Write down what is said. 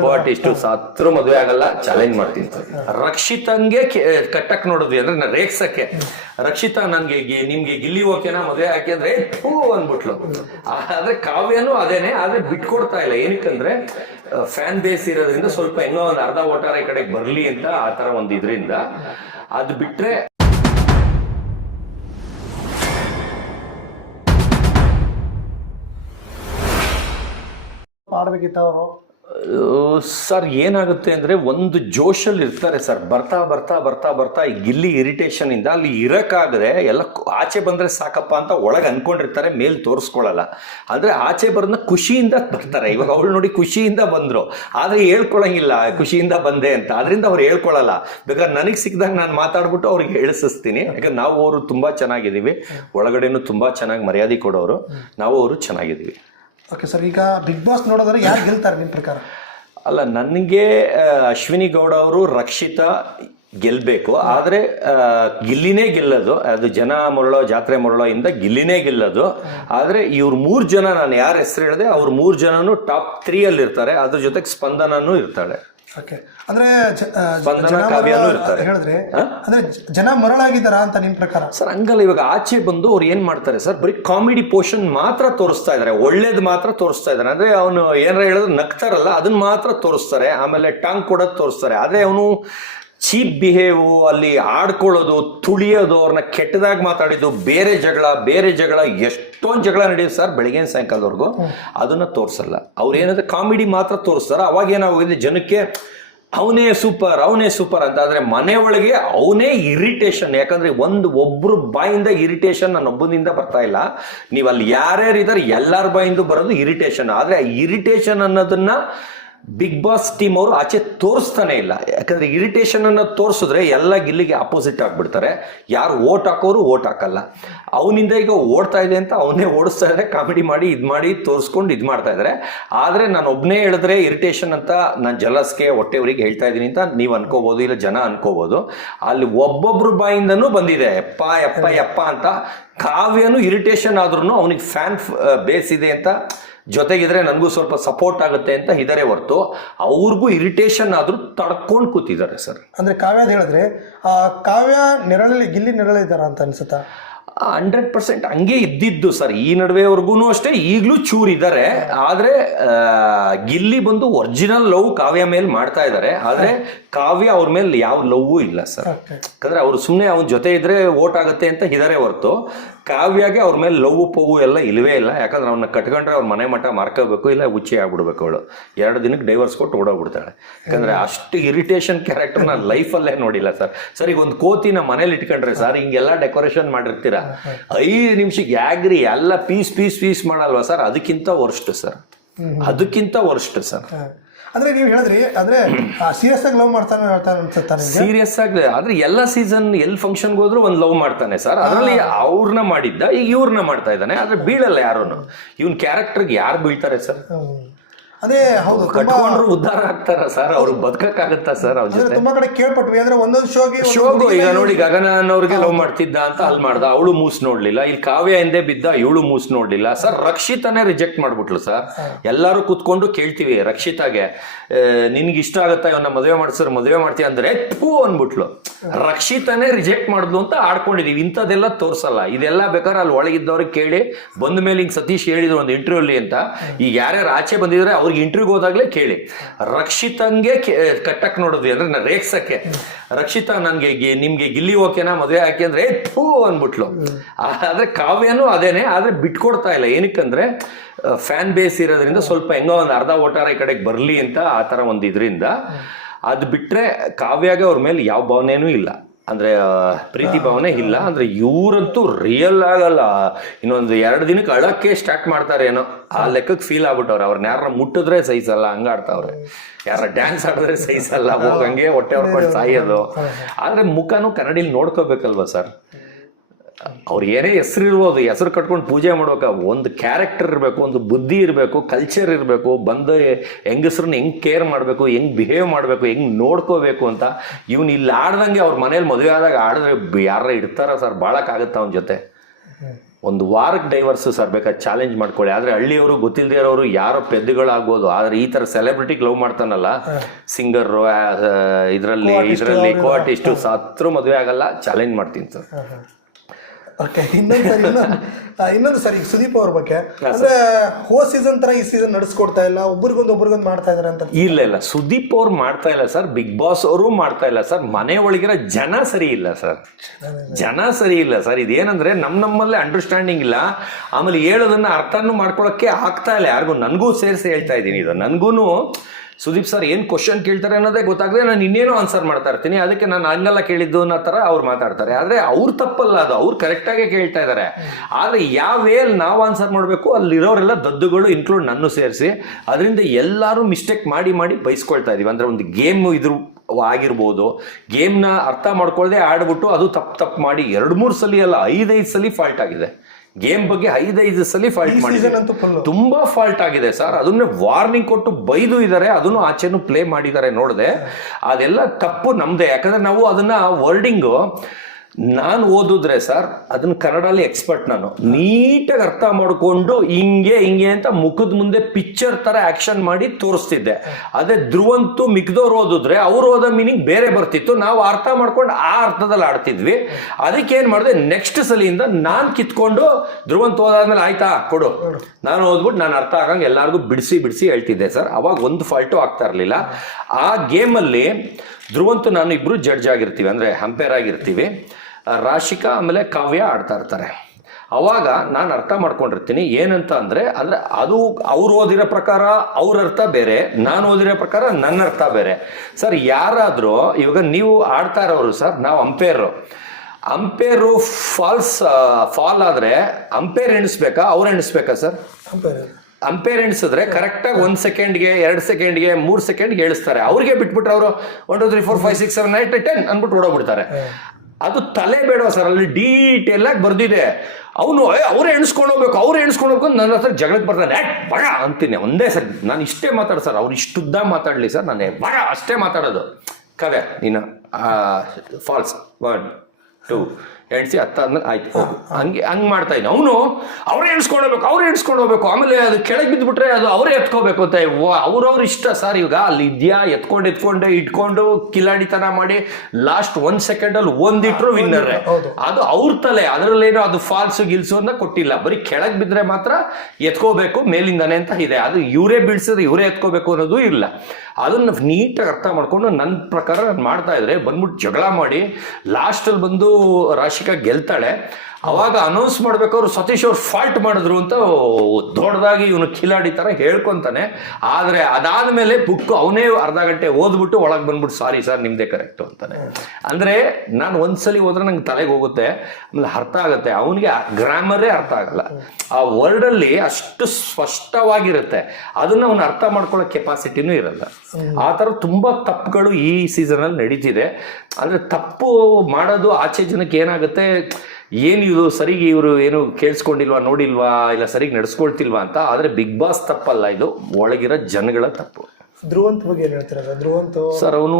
Co artist ಸತ್ರು ಮದುವೆ ಆಗಲ್ಲ ಚಾಲೆಂಜ್ ಮಾಡ್ತೀನಿ. ರಕ್ಷಿತಂಗೆ ಕಟ್ಟಕ್ ನೋಡಿದ್ವಿ ಅಂದ್ರೆ ರೇಗ್ಸಕ್ಕೆ, ರಕ್ಷಿತಾ ನನ್ಗೆ ನಿಮ್ಗೆ ಗಿಲ್ಲಿ ಓಕೆನಾ ಮದುವೆ ಹಾಕಿ ಅಂದ್ರೆ ಹೂ ಅಂದ್ಬಿಟ್ಲು. ಆದ್ರೆ ಕಾವ್ಯನೂ ಅದೇನೆ, ಆದ್ರೆ ಬಿಟ್ಕೊಡ್ತಾ ಇಲ್ಲ. ಏನಕ್ಕಂದ್ರೆ ಫ್ಯಾನ್ ಬೇಸ್ ಇರೋದ್ರಿಂದ ಸ್ವಲ್ಪ ಹೆಂಗೋ ಒಂದು ಅರ್ಧ ಓಟಾರ ಈ ಕಡೆಗೆ ಬರ್ಲಿ ಅಂತ ಆತರ ಒಂದು ಇದರಿಂದ. ಅದು ಬಿಟ್ರೆ ಆಡ್ಬೇಕಿತ್ತು ಅವರು ಸರ್. ಏನಾಗುತ್ತೆ ಅಂದ್ರೆ ಒಂದು ಜೋಶಲ್ಲಿ ಇರ್ತಾರೆ ಸರ್. ಬರ್ತಾ ಬರ್ತಾ ಬರ್ತಾ ಬರ್ತಾ ಈ ಗಿಲ್ಲಿ ಇರಿಟೇಷನ್ ಇಂದ ಅಲ್ಲಿ ಇರಕ್ಕಾಗದೆ ಎಲ್ಲ ಆಚೆ ಬಂದ್ರೆ ಸಾಕಪ್ಪ ಅಂತ ಒಳಗೆ ಅನ್ಕೊಂಡಿರ್ತಾರೆ, ಮೇಲ್ ತೋರಿಸ್ಕೊಳ್ಳಲ್ಲ. ಆದ್ರೆ ಆಚೆ ಬರೋದನ್ನ ಖುಷಿಯಿಂದ ಬರ್ತಾರೆ. ಇವಾಗ ಅವಳು ನೋಡಿ ಖುಷಿಯಿಂದ ಬಂದ್ರು, ಆದ್ರೆ ಹೇಳ್ಕೊಳಂಗಿಲ್ಲ ಖುಷಿಯಿಂದ ಬಂದೆ ಅಂತ. ಅದರಿಂದ ಅವ್ರು ಹೇಳ್ಕೊಳಲ್ಲ. ಬೇಕಾದ್ರೆ ನನಗೆ ಸಿಕ್ಕಿದಾಗ ನಾನು ಮಾತಾಡ್ಬಿಟ್ಟು ಅವ್ರಿಗೆ ಹೇಳಿಸ್ತೀನಿ. ಯಾಕಂದ್ರೆ ನಾವು ಅವರು ತುಂಬಾ ಚೆನ್ನಾಗಿದ್ದೀವಿ, ಒಳಗಡೆನೂ ತುಂಬಾ ಚೆನ್ನಾಗಿ ಮರ್ಯಾದೆ ಕೊಡೋರು, ನಾವು ಅವರು ಚೆನ್ನಾಗಿದ್ದೀವಿ. ಓಕೆ ಸರ್, ಈಗ ಬಿಗ್ ಬಾಸ್ ನೋಡೋದ್ರೆ ಯಾರು ಗೆಲ್ತಾರೆ ನಿಮ್ಮ ಪ್ರಕಾರ? ಅಲ್ಲ, ನನಗೆ ಅಶ್ವಿನಿ ಗೌಡ ಅವರು ರಕ್ಷಿತಾ ಗೆಲ್ಲಬೇಕು. ಆದರೆ ಗಿಲ್ಲಿನೇ ಗೆಲ್ಲೋದು. ಅದು ಜನ ಮರಳೋ ಜಾತ್ರೆ ಮರಳೋ ಇಂದ ಗಿಲ್ಲಿನೇ ಗೆಲ್ಲೋದು. ಆದರೆ ಇವ್ರು 3 ಜನ, ನಾನು ಯಾರ ಹೆಸರು ಹೇಳಿದೆ ಅವ್ರು 3 ಜನನು ಟಾಪ್ 3 ಅಲ್ಲಿ ಇರ್ತಾರೆ. ಅದ್ರ ಜೊತೆಗೆ ಸ್ಪಂದನೂ ಇರ್ತಾಳೆ. ಓಕೆ, ಅಂದ್ರೆ ಹೇಳಿದ್ರೆ ಅಂದ್ರೆ ಜನ ಮರಳಾಗಿದ್ದಾರ ಅಂತ ನಿಮ್ ಪ್ರಕಾರ? ಸರ್ ಹಂಗಲ್ಲ. ಇವಾಗ ಆಚೆ ಬಂದು ಅವ್ರು ಏನ್ ಮಾಡ್ತಾರೆ ಸರ್, ಬರೀ ಕಾಮಿಡಿ ಪೋರ್ಷನ್ ಮಾತ್ರ ತೋರಿಸ್ತಾ ಇದಾರೆ, ಒಳ್ಳೇದು ಮಾತ್ರ ತೋರಿಸ್ತಾ ಇದಾರೆ. ಅಂದ್ರೆ ಅವನು ಏನಾರ ಹೇಳಿದ್ರೆ ನಗ್ತಾರಲ್ಲ ಅದನ್ನ ಮಾತ್ರ ತೋರಿಸ್ತಾರೆ, ಆಮೇಲೆ ಟಾಂಗ್ ಕೊಡೋದು ತೋರಿಸ್ತಾರೆ. ಆದ್ರೆ ಅವನು ಚೀಪ್ ಬಿಹೇವ್, ಅಲ್ಲಿ ಆಡ್ಕೊಳ್ಳೋದು, ತುಳಿಯೋದು, ಅವ್ರನ್ನ ಕೆಟ್ಟದಾಗಿ ಮಾತಾಡಿದ್ದು, ಬೇರೆ ಜಗಳ ಎಷ್ಟೊಂದು ಜಗಳ ನಡೆಯುತ್ತೆ ಸರ್ ಬೆಳಿಗ್ಗೆ ಸಾಯಂಕಾಲದವರೆಗೂ, ಅದನ್ನ ತೋರಿಸಲ್ಲ. ಅವ್ರು ಏನಾದ್ರೆ ಕಾಮಿಡಿ ಮಾತ್ರ ತೋರಿಸ್ತಾರೆ. ಅವಾಗ ಏನಾಗಿದೆ ಜನಕ್ಕೆ ಅವನೇ ಸೂಪರ್ ಅಂತ. ಆದ್ರೆ ಮನೆ ಒಳಗೆ ಅವನೇ ಇರಿಟೇಷನ್. ಯಾಕಂದ್ರೆ ಒಬ್ರು ಬಾಯಿಂದ ಇರಿಟೇಷನ್ ನನ್ನೊಬ್ಬನಿಂದ ಬರ್ತಾ ಇಲ್ಲ. ನೀವು ಅಲ್ಲಿ ಯಾರ್ಯಾರು ಇದ್ದಾರೆ ಎಲ್ಲಾರ ಬಾಯಿಂದ ಬರೋದು ಇರಿಟೇಷನ್. ಆದ್ರೆ ಇರಿಟೇಷನ್ ಅನ್ನೋದನ್ನ ಬಿಗ್ ಬಾಸ್ ಟೀಮ್ ಅವರು ಆಚೆ ತೋರಿಸ್ತಾನೆ ಇಲ್ಲ. ಯಾಕಂದ್ರೆ ಇರಿಟೇಷನ್ ಅನ್ನ ತೋರಿಸಿದ್ರೆ ಎಲ್ಲ ಗಿಲ್ಲಿಗೆ ಅಪೋಸಿಟ್ ಆಗ್ಬಿಡ್ತಾರೆ. ಯಾರು ಓಟ್ ಹಾಕೋರು ಓಟ್ ಹಾಕಲ್ಲ. ಅವನಿಂದ ಈಗ ಓಡ್ತಾ ಇದೆ ಅಂತ ಅವನೇ ಓಡಿಸ್ತಾ ಇದ್ದಾರೆ, ಕಾಮಿಡಿ ಮಾಡಿ ತೋರಿಸ್ಕೊಂಡು ಇದು ಮಾಡ್ತಾ ಇದ್ದಾರೆ. ಆದ್ರೆ ನಾನು ಒಬ್ಬನೇ ಹೇಳಿದ್ರೆ ಇರಿಟೇಷನ್ ಅಂತ ನಾನು ಜಲಸ್ಗೆ ಹೊಟ್ಟೆವರಿಗೆ ಹೇಳ್ತಾ ಇದ್ದೀನಿ ಅಂತ ನೀವು ಅನ್ಕೋಬಹುದು, ಇಲ್ಲ ಜನ ಅನ್ಕೋಬಹುದು. ಅಲ್ಲಿ ಒಬ್ಬೊಬ್ರು ಬಾಯಿಂದನೂ ಬಂದಿದೆ ಯಪ್ಪ ಅಂತ. ಕಾವ್ಯನು ಇರಿಟೇಷನ್ ಆದ್ರೂ ಅವನಿಗೆ ಫ್ಯಾನ್ ಬೇಸ್ ಇದೆ ಅಂತ, ಜೊತೆಗಿದ್ರೆ ನನಗೂ ಸ್ವಲ್ಪ ಸಪೋರ್ಟ್ ಆಗುತ್ತೆ ಅಂತ ಇದಾರೆ ಹೊರತು ಅವ್ರಿಗೂ ಇರಿಟೇಷನ್ ಆದ್ರೂ ತಡ್ಕೊಂಡು ಕೂತಿದ್ದಾರೆ ಸರ್. ಅಂದ್ರೆ ಕಾವ್ಯದ ಹೇಳಿದ್ರೆ ಕಾವ್ಯ ಗಿಲ್ಲಿ ನೆರಳಿದಾರ ಅಂತ ಅನ್ಸುತ್ತಾ? 100% ಹಂಗೆ ಇದ್ದಿದ್ದು ಸರ್. ಈ ನಡುವೆವರೆಗೂ ಅಷ್ಟೇ, ಈಗಲೂ ಚೂರ್ ಇದ್ದಾರೆ. ಆದ್ರೆ ಗಿಲ್ಲಿ ಬಂದು ಒರಿಜಿನಲ್ ಲವ್ ಕಾವ್ಯ ಮೇಲೆ ಮಾಡ್ತಾ ಇದ್ದಾರೆ. ಆದ್ರೆ ಕಾವ್ಯ ಅವ್ರ ಮೇಲೆ ಯಾವ ಲವ್ ಇಲ್ಲ ಸರ್. ಯಾಕಂದ್ರೆ ಅವ್ರು ಸುಮ್ಮನೆ ಅವನ ಜೊತೆ ಇದ್ರೆ ಓಟ್ ಆಗುತ್ತೆ ಅಂತ ಇದಾರೆ ಹೊರತು ಕಾವ್ಯಗೆ ಅವ್ರ ಮೇಲೆ ಲವ್ ಪೋವು ಎಲ್ಲ ಇಲ್ವೇ ಇಲ್ಲ. ಯಾಕಂದ್ರೆ ಅವನ್ನ ಕಟ್ಕೊಂಡ್ರೆ ಅವ್ರ ಮನೆ ಮಠ ಮಾರ್ಕೋಬೇಕು, ಇಲ್ಲ ಹುಚ್ಚಿ ಆಗ್ಬಿಡ್ಬೇಕು. ಅವಳು 2 ದಿನಕ್ಕೆ ಡೈವರ್ಸ್ ಕೊಟ್ಟು ಓಡೋಗ್ಬಿಡ್ತಾಳೆ. ಯಾಕಂದ್ರೆ ಅಷ್ಟು ಇರಿಟೇಷನ್ ಕ್ಯಾರೆಕ್ಟರ್ ನಾನು ಲೈಫಲ್ಲೇ ನೋಡಿಲ್ಲ ಸರ್. ಈಗ ಒಂದು ಕೋತಿನ ಮನೇಲಿ ಇಟ್ಕೊಂಡ್ರೆ ಸರ್ ಹಿಂಗೆಲ್ಲ ಡೆಕೋರೇಷನ್ ಮಾಡಿರ್ತೀರಾ, 5 ನಿಮಿಷಕ್ಕೆ ಯಾಗ್ರಿ ಎಲ್ಲ ಪೀಸ್ ಮಾಡಲ್ವಾ ಸರ್? ಅದಕ್ಕಿಂತ ವರ್ಸ್ಟ್ ಸರ್. ಅಂದ್ರೆ ನೀವು ಹೇಳಿದ್ರಿ ಅಂದ್ರೆ ಸೀರಿಯಸ್ ಆಗಿ ಲವ್ ಮಾಡ್ತಾನೆ ಅನ್ಸುತ್ತೆ. ಸೀರಿಯಸ್ ಆಗಿ ಆದ್ರೆ ಎಲ್ಲ ಸೀಸನ್ ಎಲ್ಲಿ ಫಂಕ್ಷನ್ಗೆ ಹೋದ್ರು ಒಂದು ಲವ್ ಮಾಡ್ತಾನೆ ಸರ್. ಅದರಲ್ಲಿ ಅವ್ರನ್ನ ಮಾಡಿದ್ದ, ಈಗ ಇವ್ರನ್ನ ಮಾಡ್ತಾ ಇದ್ದಾನೆ. ಆದ್ರೆ ಬೀಳಲ್ಲ ಯಾರನ್ನು. ಇವನ್ ಕ್ಯಾರೆಕ್ಟರ್ಗೆ ಯಾರು ಬೀಳ್ತಾರೆ ಸರ್? ಅದೇ ಹೌದು, ಕಟ್ಕೊಂಡ್ರು ಉದ್ಧಾರ ಆಗ್ತಾರ ಸರ್? ಅವ್ರು ಬದುಕಕ್ಕಾಗತ್ತಾ ಸರ್ ಅವ್ರ ಜೊತೆ? ತುಂಬಾ ಕಡೆ ಕೇಳ್ಪಟ್ವಿ. ಅಂದ್ರೆ ಒಂದೊಂದು ಶೋಗೆ ಈಗ ನೋಡಿ, ಗಗನ ಅನ್ನೋರ್ಗೆ ಲವ್ ಮಾಡ್ತಿದ್ದ ಅಂತ ಅಲ್ಲಿ ಮಾಡ್ದ, ಅವಳು ಮೂಸ್ ನೋಡ್ಲಿಲ್ಲ. ಇಲ್ಲಿ ಕಾವ್ಯ ಹಿಂದೆ ಬಿದ್ದ, ಇವಳು ಮೂಸ್ ನೋಡ್ಲಿಲ್ಲ ಸರ್. ರಕ್ಷಿತಾನೇ ರಿಜೆಕ್ಟ್ ಮಾಡ್ಬಿಟ್ಲು ಸರ್. ಎಲ್ಲಾರು ಕೂತ್ಕೊಂಡು ಕೇಳ್ತೀವಿ ರಕ್ಷಿತಾಗೆ, ನಿನ್ಗೆ ಇಷ್ಟ ಆಗತ್ತಾ ಇವನ್ನ ಮದುವೆ ಮಾಡ್ತೀವಿ ಅಂದ್ರೆ ಥೂ ಅನ್ಬಿಟ್ಲು. ರಕ್ಷಿತಾನೇ ರಿಜೆಕ್ಟ್ ಮಾಡಿದ್ಲು ಅಂತ ಆಡ್ಕೊಂಡಿದೀವಿ. ಇಂಥದ್ದೆಲ್ಲ ತೋರ್ಸಲ್ಲ. ಇದೆಲ್ಲ ಬೇಕಾದ್ರೆ ಅಲ್ಲಿ ಒಳಗಿದ್ದವ್ರಿಗೆ ಕೇಳಿ. ಬಂದ ಮೇಲೆ ಹಿಂಗ್ ಸತೀಶ್ ಹೇಳಿದ್ರು ಒಂದು ಇಂಟರ್ವ್ಯೂ ಅಲ್ಲಿ ಅಂತ. ಈಗ ಯಾರ್ಯಾರು ಆಚೆ ಬಂದಿದ್ರೆ ಅವ್ರಿಗೆ ಇಂಟರ್ವ್ಯೂಗೆ ಹೋದಾಗ್ಲೇ ಕೇಳಿ. ರಕ್ಷಿತಂಗೆ ಕಟ್ಟಕ್ ನೋಡಿದ್ವಿ ಅಂದ್ರೆ ರೇಗ್ಸಕ್ಕೆ, ರಕ್ಷಿತಾ ನಿಮ್ಗೆ ಗಿಲ್ಲಿ ಓಕೆನಾ ಮದುವೆ ಹಾಕಿ ಅಂದ್ರೆ ಥೂ ಅನ್ಬಿಟ್ಲು. ಆದ್ರೆ ಕಾವ್ಯನೂ ಅದೇನೆ, ಆದ್ರೆ ಬಿಟ್ಕೊಡ್ತಾ ಇಲ್ಲ. ಏನಕ್ಕಂದ್ರೆ ಫ್ಯಾನ್ ಬೇಸ್ ಇರೋದ್ರಿಂದ ಸ್ವಲ್ಪ ಹೆಂಗೋ ಒಂದು ಅರ್ಧ ಓಟಾರ ಈ ಕಡೆಗೆ ಬರ್ಲಿ ಅಂತ ಆತರ ಒಂದು ಇದರಿಂದ. ಅದು ಬಿಟ್ರೆ ಕಾವ್ಯಾಗೆ ಅವ್ರ ಮೇಲೆ ಯಾವ ಭಾವನೆನೂ ಇಲ್ಲ. ಅಂದ್ರೆ ಪ್ರೀತಿ ಭಾವನೆ ಇಲ್ಲ. ಅಂದ್ರೆ ಇವರಂತೂ ರಿಯಲ್ ಆಗಲ್ಲ. ಇನ್ನೊಂದು 2 ದಿನಕ್ಕೆ ಅಳಕ್ಕೆ ಸ್ಟಾರ್ಟ್ ಮಾಡ್ತಾರೆ ಏನೋ, ಆ ಲೆಕ್ಕಕ್ಕೆ ಫೀಲ್ ಆಗ್ಬಿಟ್ಟವ್ರೆ. ಅವ್ರನ್ನ ಯಾರ ಮುಟ್ಟಿದ್ರೆ ಸಹಿಸಲ್ಲ, ಹಂಗ ಆಡ್ತಾವ್ರೆ. ಯಾರ ಡ್ಯಾನ್ಸ್ ಆಡಿದ್ರೆ ಸಹಿಸಲ್ಲ, ಹೋಗಂಗೆ ಹೊಟ್ಟೆ ಹೊಡ್ಕೊಂಡು ಸಾಯೋದು. ಆದ್ರೆ ಮುಖನೂ ಕನ್ನಡಿಲಿ ನೋಡ್ಕೋಬೇಕಲ್ವ ಸರ್? ಅವ್ರು ಏನೇ ಹೆಸರು ಇರ್ಬೋದು, ಹೆಸರು ಕಟ್ಕೊಂಡು ಪೂಜೆ ಮಾಡ್ಬೇಕ. ಒಂದು ಕ್ಯಾರೆಕ್ಟರ್ ಇರಬೇಕು, ಒಂದು ಬುದ್ಧಿ ಇರಬೇಕು, ಕಲ್ಚರ್ ಇರಬೇಕು. ಬಂದು ಹೆಂಗಸ್ರನ್ನ ಹೆಂಗ್ ಕೇರ್ ಮಾಡಬೇಕು, ಹೆಂಗ್ ಬಿಹೇವ್ ಮಾಡಬೇಕು, ಹೆಂಗ್ ನೋಡ್ಕೋಬೇಕು ಅಂತ. ಇವ್ನು ಇಲ್ಲಿ ಆಡ್ದಂಗೆ ಅವ್ರ ಮನೇಲಿ ಮದುವೆ ಆದಾಗ ಆಡಿದ್ರೆ ಯಾರ ಇರ್ತಾರ ಸರ್? ಬಾಳಕ್ಕಾಗತ್ತ ಅವನ ಜೊತೆ? ಒಂದು ವಾರಕ್ಕೆ ಡೈವರ್ಸ್ ಸರ್ ಬೇಕಾದ್ರೆ ಚಾಲೆಂಜ್ ಮಾಡ್ಕೊಳ್ಳಿ. ಆದ್ರೆ ಹಳ್ಳಿಯವರು ಗೊತ್ತಿಲ್ಲದೆ ಇರೋರು ಯಾರೋ ಪೆದ್ದುಗಳಾಗ್ಬೋದು. ಆದ್ರೆ ಈ ತರ ಸೆಲೆಬ್ರಿಟಿಗೆ ಲವ್ ಮಾಡ್ತಾನಲ್ಲ, ಸಿಂಗರ್ ಇದರಲ್ಲಿ ಕೋ ಆರ್ಟಿಸ್ಟು ಸತ್ರು ಮದುವೆ ಆಗಲ್ಲ, ಚಾಲೆಂಜ್ ಮಾಡ್ತೀನಿ ಸರ್. ಓಕೆ, ಇನ್ನೊಂದು ಸರ್, ಈಗ ಸುದೀಪ್ ಅವ್ರ ಬಗ್ಗೆ ಅಂದ್ರೆ ಸೀಸನ್ ತರ ಈ ಸೀಸನ್ ನಡೆಸ್ಕೊಡ್ತಾ ಇಲ್ಲ, ಒಬ್ರಿಗೊಂದು ಮಾಡ್ತಾ ಇದಾರೆ ಅಂತ. ಇಲ್ಲ ಸುದೀಪ್ ಅವ್ರು ಮಾಡ್ತಾ ಇಲ್ಲ ಸರ್, ಬಿಗ್ ಬಾಸ್ ಅವರು ಮಾಡ್ತಾ ಇಲ್ಲ ಸರ್. ಮನೆ ಒಳಗಿರೋ ಜನ ಸರಿ ಇಲ್ಲ ಸರ್, ಜನ ಸರಿ ಇಲ್ಲ ಸರ್. ಇದೇನಂದ್ರೆ ನಮ್ಮಲ್ಲೇ ಅಂಡರ್ಸ್ಟ್ಯಾಂಡಿಂಗ್ ಇಲ್ಲ. ಆಮೇಲೆ ಹೇಳೋದನ್ನ ಅರ್ಥನೂ ಮಾಡ್ಕೊಳಕ್ಕೆ ಆಗ್ತಾ ಇಲ್ಲ ಯಾರಿಗೂ. ನನಗೂ ಸೇರಿಸಿ ಹೇಳ್ತಾ ಇದ್ದೀನಿ, ಇದು ನನಗೂ ಸುದೀಪ್ ಸರ್ ಏನು ಕ್ವಶನ್ ಕೇಳ್ತಾರೆ ಅನ್ನೋದೇ ಗೊತ್ತಾಗದೆ ನಾನು ಇನ್ನೇನೋ ಆನ್ಸರ್ ಮಾಡ್ತಾ ಇರ್ತೀನಿ. ಅದಕ್ಕೆ ನಾನು ಹಂಗೆಲ್ಲ ಕೇಳಿದ್ದು ಅನ್ನೋ ಥರ ಅವ್ರು ಮಾತಾಡ್ತಾರೆ. ಆದರೆ ಅವ್ರು ತಪ್ಪಲ್ಲ, ಅದು ಅವ್ರು ಕರೆಕ್ಟಾಗೇ ಕೇಳ್ತಾ ಇದ್ದಾರೆ. ಆದರೆ ಯಾವ ವೇಲ್ ನಾವು ಆನ್ಸರ್ ಮಾಡಬೇಕು ಅಲ್ಲಿರೋರೆಲ್ಲ ದದ್ದುಗಳು ಇನ್ಕ್ಲೂಡ್ ನನ್ನ ಸೇರಿಸಿ, ಅದರಿಂದ ಎಲ್ಲರೂ ಮಿಸ್ಟೇಕ್ ಮಾಡಿ ಬೈಸ್ಕೊಳ್ತಾ ಇದೀವಿ. ಅಂದರೆ ಒಂದು ಗೇಮ್ ಇದ್ರ ಆಗಿರ್ಬೋದು, ಗೇಮ್ನ ಅರ್ಥ ಮಾಡ್ಕೊಳ್ಳದೆ ಆಡ್ಬಿಟ್ಟು ಅದು ತಪ್ಪು ಮಾಡಿ 2-3 ಸಲ ಅಲ್ಲ 5-5 ಸಲ ಫಾಲ್ಟ್ ಆಗಿದೆ. ಗೇಮ್ ಬಗ್ಗೆ 5-5 ಸಲ ಫಾಲ್ಟ್ ಮಾಡಿದೆ, ತುಂಬಾ ಫಾಲ್ಟ್ ಆಗಿದೆ ಸರ್. ಅದನ್ನೇ ವಾರ್ನಿಂಗ್ ಕೊಟ್ಟು ಬೈದು ಇದ್ದಾರೆ, ಅದನ್ನು ಆಚೆನೂ ಪ್ಲೇ ಮಾಡಿದ್ದಾರೆ. ನೋಡಿದೆ ಅದೆಲ್ಲ ತಪ್ಪು ನಮ್ದೇ. ಯಾಕಂದ್ರೆ ನಾವು ಅದನ್ನ ವರ್ಡಿಂಗು ನಾನು ಓದಿದ್ರೆ ಸರ್, ಅದನ್ನ ಕನ್ನಡಲ್ಲಿ ಎಕ್ಸ್ಪರ್ಟ್, ನಾನು ನೀಟಾಗಿ ಅರ್ಥ ಮಾಡಿಕೊಂಡು ಹಿಂಗೆ ಅಂತ ಮುಖದ ಮುಂದೆ ಪಿಕ್ಚರ್ ತರ ಆಕ್ಷನ್ ಮಾಡಿ ತೋರಿಸ್ತಿದ್ದೆ. ಅದೇ ಧ್ರುವಂತು ಮಿಕ್ದವ್ರು ಓದಿದ್ರೆ ಅವ್ರು ಓದೋ ಮೀನಿಂಗ್ ಬೇರೆ ಬರ್ತಿತ್ತು, ನಾವು ಅರ್ಥ ಮಾಡ್ಕೊಂಡು ಆ ಅರ್ಥದಲ್ಲಿ ಆಡ್ತಿದ್ವಿ. ಅದಕ್ಕೆ ಏನ್ ಮಾಡಿದೆ, ನೆಕ್ಸ್ಟ್ ಸಲಿಂದ ನಾನು ಕಿತ್ಕೊಂಡು ಧ್ರುವಂತ ಓದಾದ್ಮೇಲೆ ಆಯ್ತಾ ಕೊಡು, ನಾನು ಓದ್ಬಿಟ್ಟು ನಾನು ಅರ್ಥ ಆಗಂಗೆ ಎಲ್ಲರಿಗೂ ಬಿಡಿಸಿ ಹೇಳ್ತಿದ್ದೆ ಸರ್. ಅವಾಗ ಒಂದು ಫಾಲ್ಟು ಆಗ್ತಾ ಇರಲಿಲ್ಲ. ಆ ಗೇಮಲ್ಲಿ ಧ್ರುವಂತು ನಾನು ಇಬ್ರು ಜಡ್ಜ್ ಆಗಿರ್ತೀವಿ, ಅಂದ್ರೆ ಅಂಪೈರ್ ಆಗಿರ್ತೀವಿ. ರಾಶಿಕಾ ಆಮೇಲೆ ಕಾವ್ಯ ಆಡ್ತಾ ಇರ್ತಾರೆ. ಅವಾಗ ನಾನು ಅರ್ಥ ಮಾಡ್ಕೊಂಡಿರ್ತೀನಿ ಏನಂತ ಅಂದ್ರೆ ಅದು ಅವ್ರು ಓದಿರೋ ಪ್ರಕಾರ ಅವ್ರ ಅರ್ಥ ಬೇರೆ, ನಾನು ಓದಿರೋ ಪ್ರಕಾರ ನನ್ನ ಅರ್ಥ ಬೇರೆ ಸರ್. ಯಾರಾದರೂ ಇವಾಗ ನೀವು ಆಡ್ತಾ ಇರೋರು ಸರ್, ನಾವು ಅಂಪೇರು ಫಾಲ್ ಆದ್ರೆ ಅಂಪೇರ್ ಎಣಿಸ್ಬೇಕಾ ಅವ್ರು ಎಣಿಸ್ಬೇಕಾ ಸರ್? ಅಂಪೇರ್ ಎಣಿಸಿದ್ರೆ ಕರೆಕ್ಟಾಗಿ 1 ಸೆಕೆಂಡ್ಗೆ 2 ಸೆಕೆಂಡ್ಗೆ 3 ಸೆಕೆಂಡ್ಗೆ ಹೇಳಿಸ್ತಾರೆ. ಅವ್ರಿಗೆ ಬಿಟ್ಬಿಟ್ರೆ ಅವರು 1 2 3 4 5 6 7 8 10 ಅಂದ್ಬಿಟ್ಟು ಓಡೋಗ್ಬಿಡ್ತಾರೆ. ಅದು ತಲೆ ಬೇಡವಾ ಸರ್, ಅಲ್ಲಿ ಡೀಟೇಲ್ ಆಗಿ ಬರ್ದಿದೆ. ಅವರೇ ಎಣಿಸ್ಕೊಂಡು ನನ್ನ ಹತ್ರ ಜಗಳಕ್ಕೆ ಬರ್ತಾನೆ, ಬಡ ಅಂತೀನಿ ಒಂದೇ ಸರ್. ನಾನು ಇಷ್ಟೇ ಮಾತಾಡ ಸರ್, ಅವ್ರು ಇಷ್ಟುದ್ದ ಮಾತಾಡಲಿ ಸರ್, ನಾನೇ ಬಡ ಅಷ್ಟೇ ಮಾತಾಡೋದು. ಕವೆ ನೀನು ಫಾಲ್ಸ್ 1 2 ಎಣಿಸಿ 10 ಆದ್ಮೇಲೆ ಆಯ್ತು, ಹಂಗೆ ಮಾಡ್ತಾ ಇದ್ದೀನಿ. ಅವರೇ ಎಣಿಸ್ಕೊಂಡು ಹೋಗ್ಬೇಕು. ಆಮೇಲೆ ಅದು ಕೆಳಗೆ ಬಿದ್ದುಬಿಟ್ರೆ ಅದು ಅವರೇ ಎತ್ಕೋಬೇಕು ಅಂತ ಅವ್ರವ್ರ ಇಷ್ಟ ಸರ್. ಇವಾಗ ಅಲ್ಲಿ ಇದೆಯಾ ಇಟ್ಕೊಂಡು ಕಿಲಾಡಿತನ ಮಾಡಿ ಲಾಸ್ಟ್ 1 ಸೆಕೆಂಡಲ್ಲಿ ಒಂದಿಟ್ರು ವಿನ್ನರ್. ಅದು ಅವ್ರ ತಲೆ, ಅದರಲ್ಲೇನೋ ಅದು ಫಾಲ್ಸು ಗಿಲ್ಸು ಅಂತ ಕೊಟ್ಟಿಲ್ಲ. ಬರೀ ಕೆಳಗೆ ಬಿದ್ದರೆ ಮಾತ್ರ ಎತ್ಕೋಬೇಕು ಮೇಲಿಂದಾನೆ ಅಂತ ಇದೆ. ಅದು ಇವರೇ ಬೀಳ್ಸಿದ್ರೆ ಇವರೇ ಎತ್ಕೋಬೇಕು ಅನ್ನೋದು ಇಲ್ಲ. ಅದನ್ನ ನೀಟಾಗಿ ಅರ್ಥ ಮಾಡ್ಕೊಂಡು ನನ್ನ ಪ್ರಕಾರ ನಾನು ಮಾಡ್ತಾ ಇದ್ರೆ ಬಂದ್ಬಿಟ್ಟು ಜಗಳ ಮಾಡಿ ಲಾಸ್ಟಲ್ಲಿ ಬಂದು ರಾಶಿಕಾ ಗೆಲ್ತಾಳೆ. ಅವಾಗ ಅನೌನ್ಸ್ ಮಾಡ್ಬೇಕಾದ್ರು ಸತೀಶ್ ಅವ್ರು ಫಾಲ್ಟ್ ಮಾಡಿದ್ರು ಅಂತ ದೊಡ್ಡದಾಗಿ ಇವನು ಕಿಲಾಡಿ ತರ ಹೇಳ್ಕೊಂತಾನೆ. ಆದ್ರೆ ಅದಾದ್ಮೇಲೆ ಬುಕ್ ಅವನೇ ಅರ್ಧ ಗಂಟೆ ಓದ್ಬಿಟ್ಟು ಒಳಗೆ ಬಂದ್ಬಿಟ್ಟು ಸಾರಿ ಸರ್ ನಿಮ್ದೇ ಕರೆಕ್ಟ್ ಅಂತಾನೆ. ಅಂದ್ರೆ ನಾನು ಒಂದ್ಸಲಿ ಹೋದ್ರೆ ನಂಗೆ ತಲೆಗೆ ಹೋಗುತ್ತೆ, ಆಮೇಲೆ ಅರ್ಥ ಆಗುತ್ತೆ. ಅವನಿಗೆ ಗ್ರಾಮರೇ ಅರ್ಥ ಆಗಲ್ಲ, ಆ ವರ್ಡ್ ಅಲ್ಲಿ ಅಷ್ಟು ಸ್ಪಷ್ಟವಾಗಿರುತ್ತೆ, ಅದನ್ನ ಅವನು ಅರ್ಥ ಮಾಡ್ಕೊಳ್ಳೋ ಕೆಪಾಸಿಟಿನೂ ಇರಲ್ಲ. ಆ ತರ ತುಂಬಾ ತಪ್ಪುಗಳು ಈ ಸೀಸನ್ ಅಲ್ಲಿ ನಡೀತಿದೆ. ಅಂದ್ರೆ ತಪ್ಪು ಮಾಡೋದು ಆಚೆ ಜನಕ್ಕೆ ಏನಾಗುತ್ತೆ, ಏನಿದು ಸರಿಗೆ ಇವರು ಏನು ಕೇಳಿಸ್ಕೊಂಡಿಲ್ವಾ, ನೋಡಿಲ್ವಾ, ಇಲ್ಲ ಸರಿಗೆ ನಡೆಸ್ಕೊಳ್ತಿಲ್ವಾ ಅಂತ. ಆದ್ರೆ ಬಿಗ್ ಬಾಸ್ ತಪ್ಪಲ್ಲ, ಇದು ಒಳಗಿರೋ ಜನಗಳ ತಪ್ಪು. ಧ್ರುವಂತ್ ಬಗ್ಗೆ ಏನ್ ಹೇಳ್ತೀರಾ? ಧ್ರುವಂತ್ ಸರ್ ಅವನು